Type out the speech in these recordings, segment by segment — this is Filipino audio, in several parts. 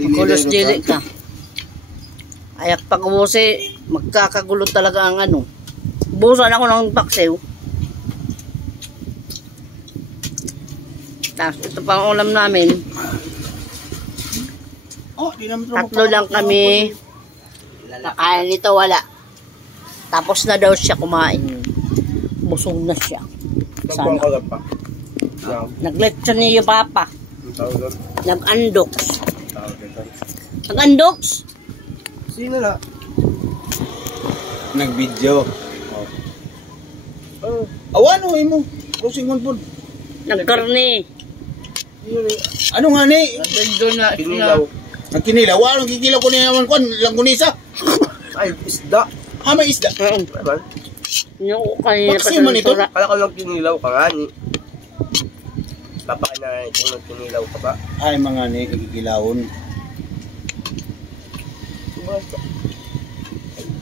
Kulos dili ka. Ayak pag ubusi, magkakagulo talaga ang ano. Busan ako ng paksiw. Tapos ito pang ulam namin. Tatlo lang kami. Nakain nito wala. Tapos na daw siya kumain. Busog na siya. Sana. Nag-lecture niyo papa. Nag-andox. Nag-andox? Sino na? Nag-video. Awan o mo. Closing one po. Nagkarni. Ano nga ni? Doon na. Kinilaw. Nagkinilaw? Anong kikilaw ko niya naman kwan? Langgunisa? Ay, isda. Ah, may isda. Yung kanina pa man ito? Kala ko lang kinilaw ka nga ni. Papa na itong nagkinilaw ka ba? Ay, mga ni, ikikilawon.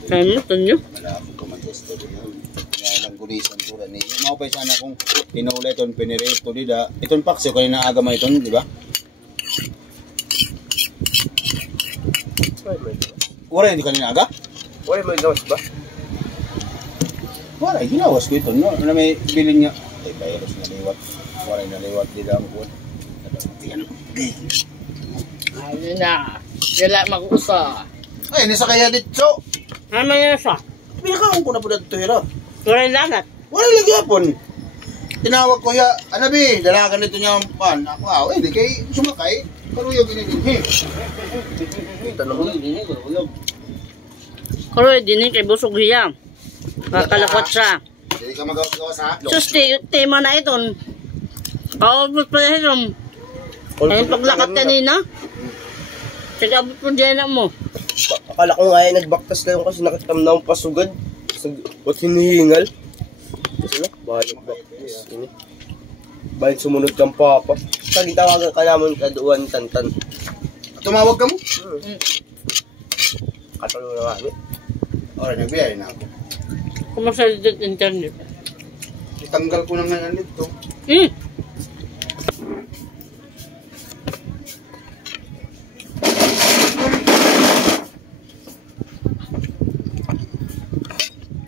Ano, tanyo? Malapot ko mag-gusto din yun. Kaya langgunisan ko rin. Mau pa sana kung tinulay itong pinirito dida. Itong paksiw kanina aga mo itong, di ba? Wala hindi kanina aga? Wala may gawas ba? Wala, ginawas ko ito. No? Na may bilin niya. Ay, virus na liwat. Wala na liwat. Di lang po. Ayun na. Wala mag-usa. Ay, nisa kaya dito. Ano yun siya? Pinakaon ko na po dito, hero. Wala yung lagat. Wala lagi hapon. Tinawag ko ya, anabi, dalagan nito niya ang pan. Ako, hindi kay sumakay. Karuyog inilin. Tanong mo. Karoy, din kay busog hiya. Kakalakot siya. Hindi ka magawa sa Sus, tema na iton. Kaubot pa na ito. Ayun paglakat kanina. Sige, abot po dyan mo. Akala ko nga nagbaktas kayo kasi nakatam na akong pasugad. Ba't hinihingal? Kasi na, bakit nagbaktas? Bakit sumunod kang papa? Kagi tawagan ka naman kaduan tantan. Tumawag ka mo? Katalo na kami. Ora, nagbiyay na ako. Kumusta dito internet? Itanggal ko na ngayon dito.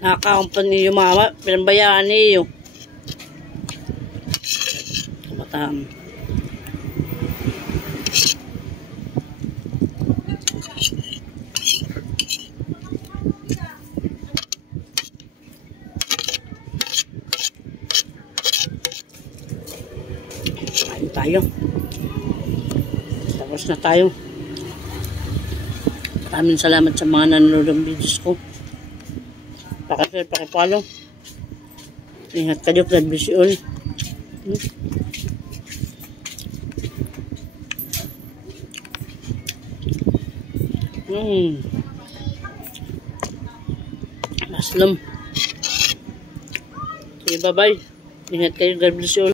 Nakakampan niyo mama, pinambayaan niyo. Kabataan. Kain tayo. Tapos na tayo. Maraming salamat sa mga nanonood ng videos ko. Pakashare, pakipollow. Ingat kayo, God bless you all. Maslom. Okay, bye-bye. Ingat kayo, God bless you all.